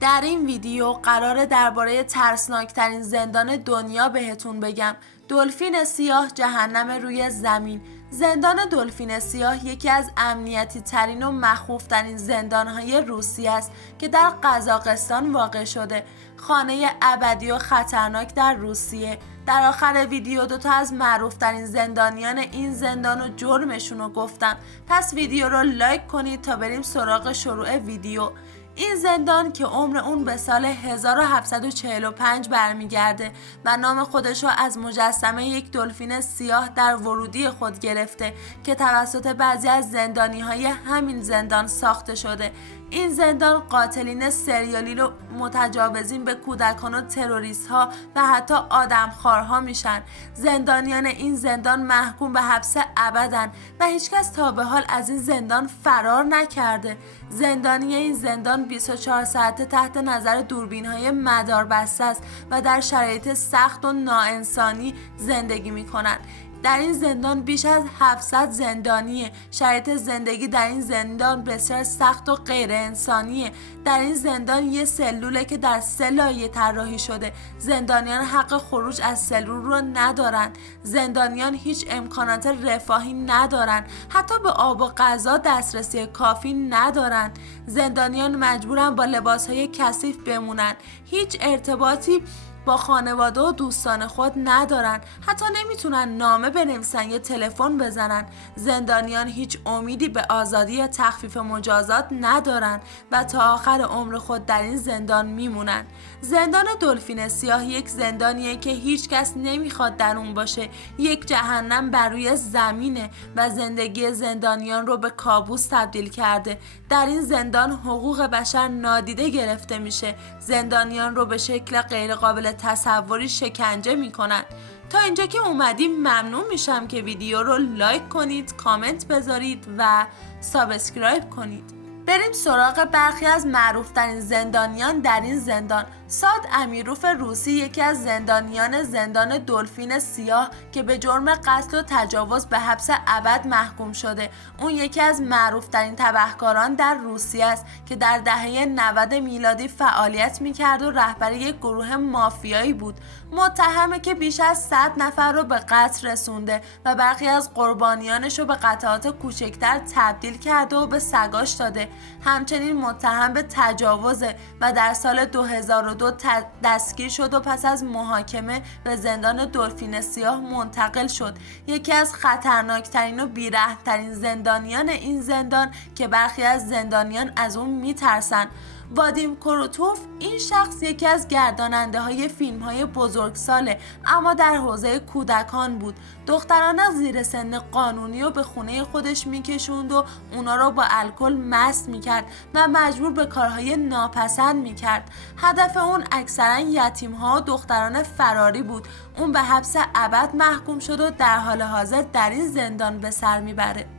در این ویدیو قراره درباره ترسناکترین زندان دنیا بهتون بگم. دلفین سیاه، جهنم روی زمین. زندان دلفین سیاه یکی از امنیتی ترین و مخوف ترین زندانهای روسیه است که در قزاقستان واقع شده. خانه ابدی و خطرناک در روسیه. در آخر ویدیو دوتا از معروف ترین زندانیان این زندان و جرمشون رو گفتم. پس ویدیو رو لایک کنید تا بریم سراغ شروع ویدیو. این زندان که عمر اون به سال 1745 برمیگرده و نام خودش رو از مجسمه یک دلفین سیاه در ورودی خود گرفته که توسط بعضی از زندانی‌های همین زندان ساخته شده. این زندان قاتلین سریالی و متجاوزین به کودکان و تروریست ها و حتی آدمخوارها میشن. زندانیان این زندان محکوم به حبس ابدن و هیچکس تا به حال از این زندان فرار نکرده. زندانی این زندان 24 ساعته تحت نظر دوربین های مداربسته است و در شرایط سخت و ناانسانی زندگی میکنند. در این زندان بیش از 700 زندانیه. شرایط زندگی در این زندان بسیار سخت و غیر انسانیه. در این زندان یه سلوله که در 3 لایه طراحی شده. زندانیان حق خروج از سلول رو ندارن. زندانیان هیچ امکانات رفاهی ندارن. حتی به آب و غذا دسترسی کافی ندارن. زندانیان مجبورن با لباسهای کثیف بمونن. هیچ ارتباطی با خانواده و دوستان خود ندارن. حتی نمیتونن نامه بنویسن یا تلفن بزنن. زندانیان هیچ امیدی به آزادی یا تخفیف مجازات ندارن و تا آخر عمر خود در این زندان میمونن. زندان دلفین سیاه یک زندانیه که هیچ کس نمیخواد در اون باشه. یک جهنم بر روی زمینه و زندگی زندانیان رو به کابوس تبدیل کرده. در این زندان حقوق بشر نادیده گرفته میشه. زندانیان رو به شکل غیر قابل تصوری شکنجه میکنن. تا اینجا که اومدیم ممنون میشم که ویدیو رو لایک کنید، کامنت بذارید و سابسکرایب کنید. بریم سراغ برخی از معروفترین زندانیان در این زندان. ساد امیروف روسی یکی از زندانیان زندان دلفین سیاه که به جرم قتل و تجاوز به حبس ابد محکوم شده. اون یکی از معروفترین تبهکاران در روسیه است که در دهه 90 میلادی فعالیت میکرد و رهبر یک گروه مافیایی بود. متهمه که بیش از 100 نفر رو به قتل رسونده و برخی از قربانیانش رو به قطعات کوچکتر تبدیل کرده و به سگاش داده. همچنین متهم به تجاوزه و در سال 2002 دستگیر شد و پس از محاکمه به زندان دلفین سیاه منتقل شد. یکی از خطرناکترین و بی‌رحم‌ترین زندانیان این زندان که برخی از زندانیان از اون میترسن. وادیم کروتوف این شخص یکی از گرداننده های فیلم های بزرگساله اما در حوزه کودکان بود. دختران از زیر سن قانونی رو به خونه خودش میکشوند و اونا رو با الکل مست میکرد و مجبور به کارهای ناپسند میکرد. هدف اون اکثرا یتیم ها و دختران فراری بود. اون به حبس ابد محکوم شد و در حال حاضر در این زندان به سر میبره.